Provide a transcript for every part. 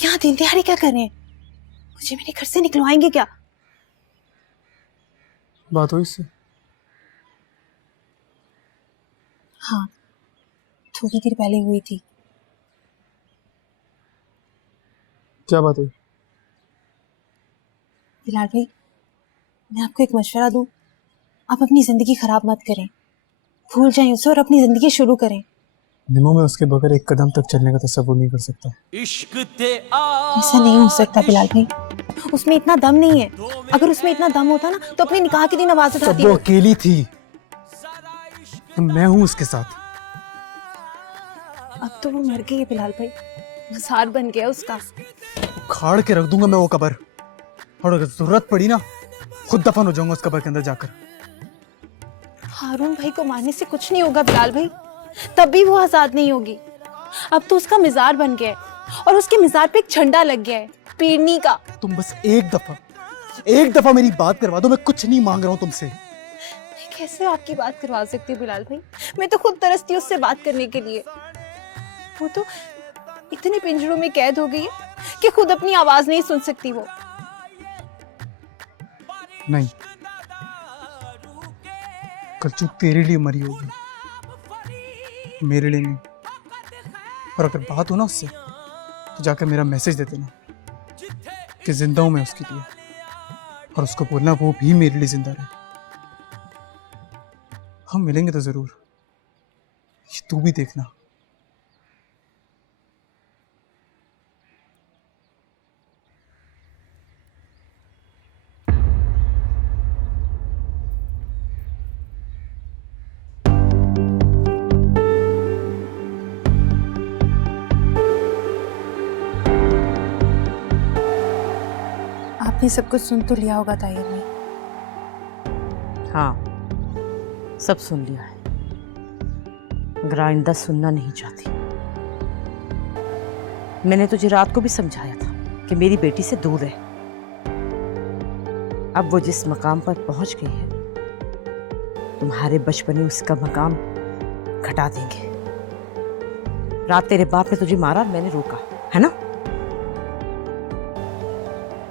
यहाँ दिन दिहाड़े क्या कर रहे हैं? मुझे मेरे घर से निकलवाएंगे क्या? बात हुई इससे? हाँ, थोड़ी देर पहले हुई थी। क्या बात हुई? बिलाल भाई, मैं आपको एक मशवरा दूं, आप अपनी जिंदगी खराब मत करें, भूल जाएं उसे और अपनी जिंदगी शुरू करें। निमो में उसके बगैर एक कदम तक चलने का तस्वुर नहीं कर सकता। ऐसा नहीं हो सकता बिलाल भाई, उसमें इतना दम नहीं है। अगर उसमें इतना दम होता ना तो अपने निकाह के दिन आवाज उठाती। तब वो अकेली थी, मैं हूं उसके साथ। अब तो वो मर गई है बिलाल भाई, मजार बन गया उसका। उखाड़ के रख दूंगा मैं वो कब्र, और अगर जरूरत पड़ी ना खुद दफन हो जाऊंगा उस कब्र के अंदर जाकर। हारून भाई को मारने से कुछ नहीं होगा बिलाल भाई, तब भी वो आजाद नहीं होगी। अब तो उसका मिजार बन गया है और उसके मिजार पे एक झंडा लग गया है, पीरनी का। तुम बस एक दफा मेरी बात करवा दो, मैं कुछ नहीं मांग रहा हूं तुमसे। मैं कैसे आपकी बात करवा सकती हूँ बिलाल भाई? मैं तो खुद तरसती हूँ उससे बात करने के लिए। वो तो इतने पिंजरों में कैद हो गई है कि खुद अपनी आवाज नहीं सुन सकती वो। नहीं, कलचू तेरे लिए मरी होगी, मेरे लिए नहीं। और अगर बात हो ना उससे तो जाकर मेरा मैसेज दे देना कि जिंदा हूं मैं उसके लिए, और उसको बोलना वो भी मेरे लिए जिंदा रहे। हम मिलेंगे तो जरूर, ये तू भी देखना। आपने सब कुछ सुन तो लिया होगा ताहिर ने? हाँ, सब सुन लिया है, मगर आइंदा सुनना नहीं चाहती। मैंने तुझे रात को भी समझाया था कि मेरी बेटी से दूर रह। अब वो जिस मकाम पर पहुंच गई है, तुम्हारे बचपने उसका मकाम घटा देंगे। रात तेरे बाप ने तुझे मारा, मैंने रोका, है ना?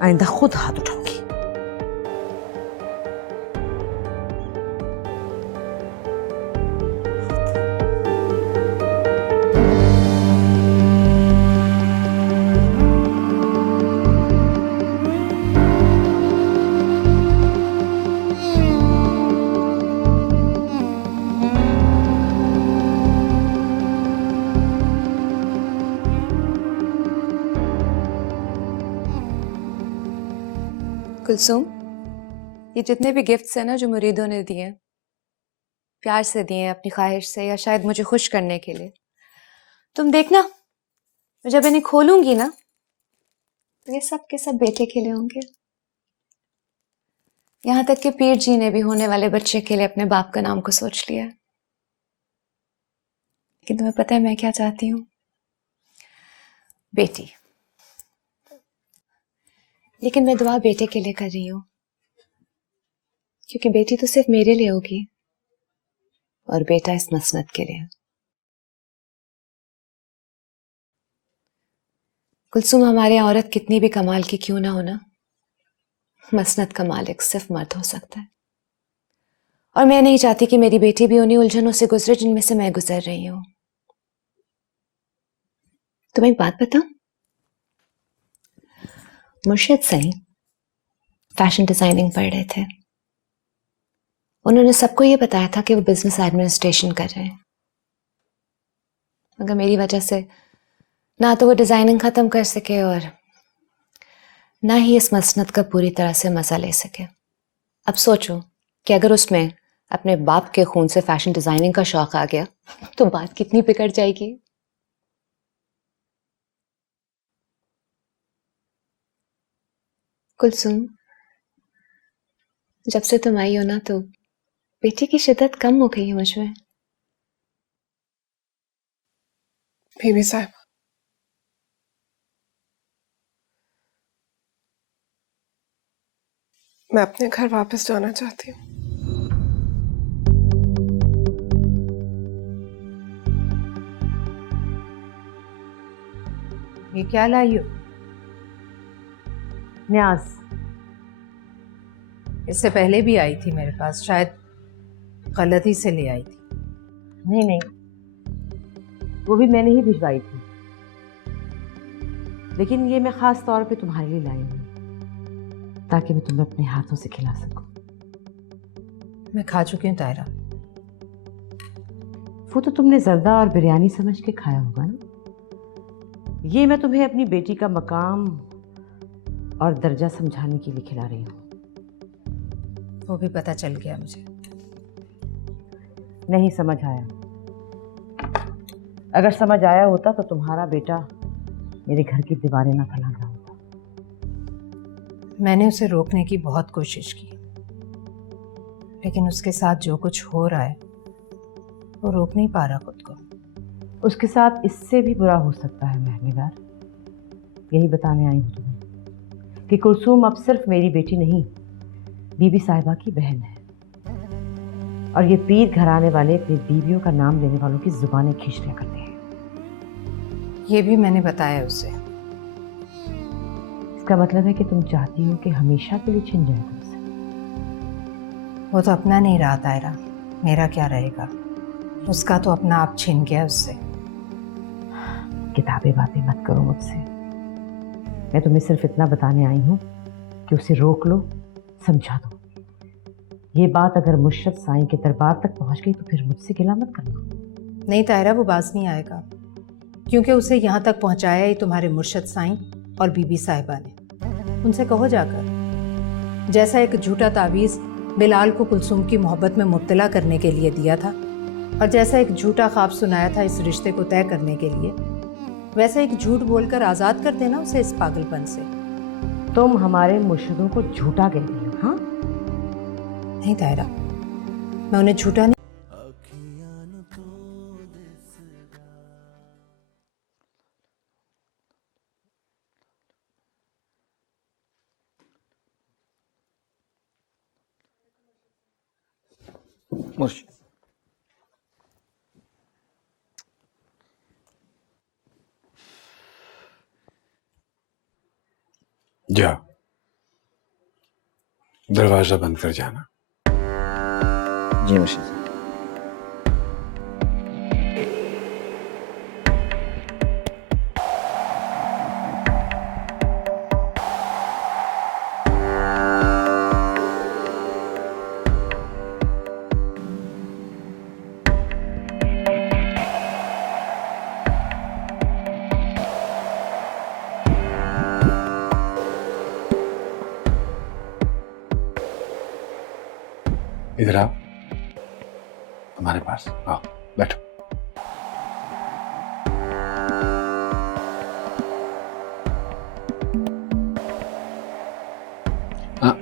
आइंदा खुद हाथ उठाऊंगी। कुलसुम, ये जितने भी गिफ्ट्स हैं ना जो मुरीदों ने दिए हैं, प्यार से दिए हैं, अपनी ख्वाहिश से या शायद मुझे खुश करने के लिए, तुम देखना जब इन्हें खोलूंगी ना तो ये सब के सब बेटे के लिए होंगे। यहां तक कि पीर जी ने भी होने वाले बच्चे के लिए अपने बाप का नाम को सोच लिया। लेकिन तुम्हें पता है मैं क्या चाहती हूँ? बेटी। लेकिन मैं दुआ बेटे के लिए कर रही हूँ, क्योंकि बेटी तो सिर्फ मेरे लिए होगी और बेटा इस मसनत के लिए। कुलसुम, हमारे यहाँ औरत कितनी भी कमाल की क्यों ना हो ना, मसनत का मालिक सिर्फ मर्द हो सकता है। और मैं नहीं चाहती कि मेरी बेटी भी उन्हीं उलझनों से गुजरे जिनमें से मैं गुजर रही हूँ। तुम्हें एक बात बताऊं? मुर्शिद सही फैशन डिजाइनिंग पढ़ रहे थे। उन्होंने सबको ये बताया था कि वो बिजनेस एडमिनिस्ट्रेशन कर रहे हैं, मगर मेरी वजह से ना तो वो डिजाइनिंग खत्म कर सके और ना ही इस मसनत का पूरी तरह से मजा ले सके। अब सोचो कि अगर उसमें अपने बाप के खून से फैशन डिजाइनिंग का शौक आ गया तो बात कितनी बिगड़ जाएगी। कुलसुम, जब से तुम आई हो ना तो बेटी की शिद्दत कम हो गई है मुझमें। बीबी साहब, मैं अपने घर वापस जाना चाहती हूँ। ये क्या लाई हो? न्याज, इससे पहले भी आई थी मेरे पास, शायद गलती से ले आई थी। नहीं नहीं, वो भी मैंने ही भिजवाई थी, लेकिन ये मैं खास तौर पे तुम्हारे लिए लाई हूँ ताकि मैं तुम्हें अपने हाथों से खिला सकूं। मैं खा चुकी हूँ तायरा। वो तो तुमने जर्दा और बिरयानी समझ के खाया होगा ना। ये मैं तुम्हें अपनी बेटी का मकाम और दर्जा समझाने के लिए खिला रही हूँ। वो भी पता चल गया मुझे। नहीं समझ आया। अगर समझ आया होता तो तुम्हारा बेटा मेरे घर की दीवारें ना फैला रहा होता। मैंने उसे रोकने की बहुत कोशिश की, लेकिन उसके साथ जो कुछ हो रहा है वो रोक नहीं पा रहा खुद को। उसके साथ इससे भी बुरा हो सकता है महनेगार। यही बताने आई हूँ तुम्हें कि कुलसूम अब सिर्फ मेरी बेटी नहीं, बीबी साहिबा की बहन है। और ये पीर घराने वाले अपनी बीवियों का नाम लेने वालों की जुबानें खींच लिया करते हैं। ये भी मैंने बताया उसे। इसका मतलब है कि तुम चाहती हो कि हमेशा के लिए छिन जाए तुमसे। वो तो अपना नहीं रहा तायरा, मेरा क्या रहेगा? उसका तो अपना आप छिन गया उससे। किताबें बातें मत करो मुझसे। मैं तुम्हें सिर्फ इतना बताने आई हूँ कि उसे रोक लो, समझा दो। ये बात अगर मुर्शद साईं के दरबार तक पहुंच गई तो फिर मुझसे गिला मत करना। नहीं तायरा, वो बाज नहीं आएगा, क्योंकि उसे यहाँ तक पहुँचाया ही तुम्हारे मुर्शद साईं और बीबी साहिबा ने। उनसे कहो जाकर, जैसा एक झूठा तावीज़ बिलाल को कुलसूम की मोहब्बत में मुब्तला करने के लिए दिया था, और जैसा एक झूठा ख्वाब सुनाया था इस रिश्ते को तय करने के लिए, वैसे एक झूठ बोलकर आज़ाद कर देना उसे इस पागलपन से। तुम हमारे मुर्शिदों को झूठा कह रही हो। हाँ, नहीं तायरा, मैं उन्हें झूठा नहीं। मुर्शिद, जा, दरवाजा बंद कर जाना। जी मुर्शिद। इधर आओ, हमारे पास आओ, बैठो। हाँ,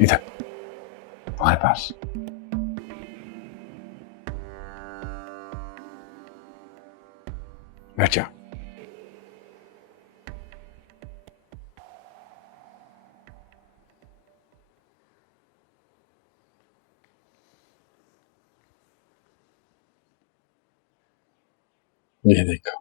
इधर हमारे पास। बैठ जाओ। ये देखो,